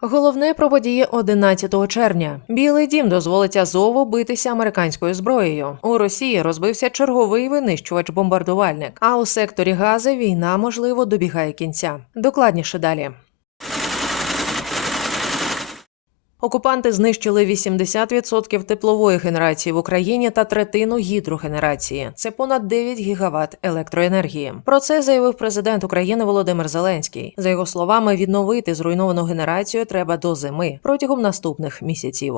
Головне про події 11 червня. Білий дім дозволить Азову битися американською зброєю. У Росії розбився черговий винищувач-бомбардувальник. А у секторі Гази війна можливо добігає кінця. Докладніше далі. Окупанти знищили 80% теплової генерації в Україні та третину гідрогенерації. Це понад 9 гігават електроенергії. Про це заявив президент України Володимир Зеленський. За його словами, відновити зруйновану генерацію треба до зими протягом наступних місяців.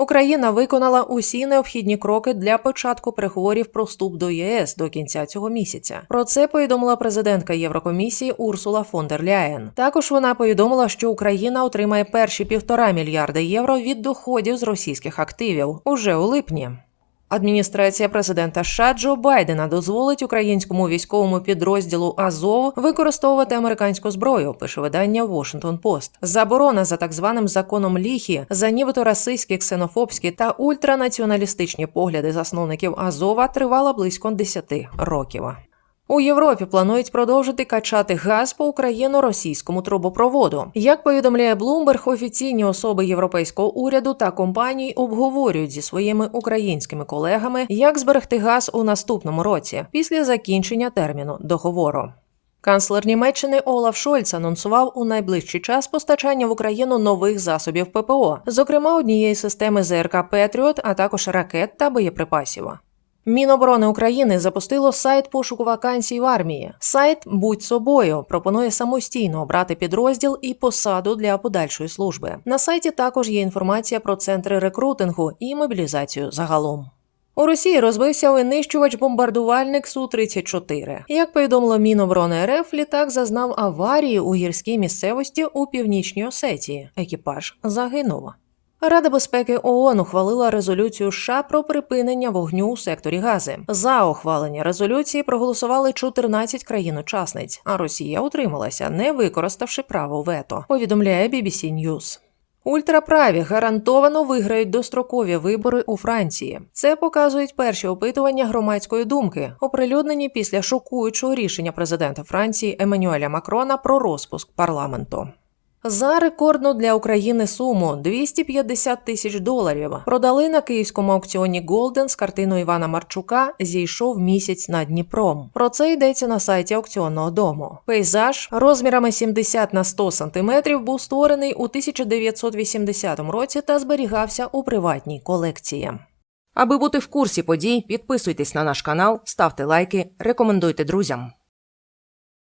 Україна виконала усі необхідні кроки для початку переговорів про вступ до ЄС до кінця цього місяця. Про це повідомила президентка Єврокомісії Урсула фон дер Ляєн. Також вона повідомила, що Україна отримає перші півтора мільярда євро від доходів з російських активів уже у липні. Адміністрація президента США Джо Байдена дозволить українському військовому підрозділу Азов використовувати американську зброю. Пише видання Washington Post. Заборона за так званим законом Ліхі за нібито расистські, ксенофобські та ультранаціоналістичні погляди засновників Азова тривала близько 10 років. У Європі планують продовжити качати газ по україно-російському трубопроводу. Як повідомляє Bloomberg, офіційні особи європейського уряду та компаній обговорюють зі своїми українськими колегами, як зберегти газ у наступному році після закінчення терміну договору. Канцлер Німеччини Олаф Шольц анонсував у найближчий час постачання в Україну нових засобів ППО, зокрема однієї системи ЗРК Петріот, а також ракет та боєприпасів. Міноборони України запустило сайт пошуку вакансій в армії. Сайт будь собою пропонує самостійно обрати підрозділ і посаду для подальшої служби. На сайті також є інформація про центри рекрутингу і мобілізацію загалом. У Росії розбився винищувач-бомбардувальник Су-34. Як повідомило Міноборони РФ, літак зазнав аварії у гірській місцевості у північній Осетії. Екіпаж загинув. Рада безпеки ООН ухвалила резолюцію США про припинення вогню у секторі Гази. За ухвалення резолюції проголосували 14 країн-учасниць, а Росія утрималася, не використавши право вето. Повідомляє BBC News. Ультраправі гарантовано виграють дострокові вибори у Франції. Це показують перші опитування громадської думки, оприлюднені після шокуючого рішення президента Франції Еммануеля Макрона про розпуск парламенту. За рекордну для України суму 250 тисяч доларів продали на київському аукціоні Голден з картиною Івана Марчука Зійшов місяць над Дніпром. Про це йдеться на сайті аукціонного дому. Пейзаж розмірами 70 на 100 сантиметрів був створений у 1980 році та зберігався у приватній колекції. Аби бути в курсі подій, підписуйтесь на наш канал, ставте лайки, рекомендуйте друзям.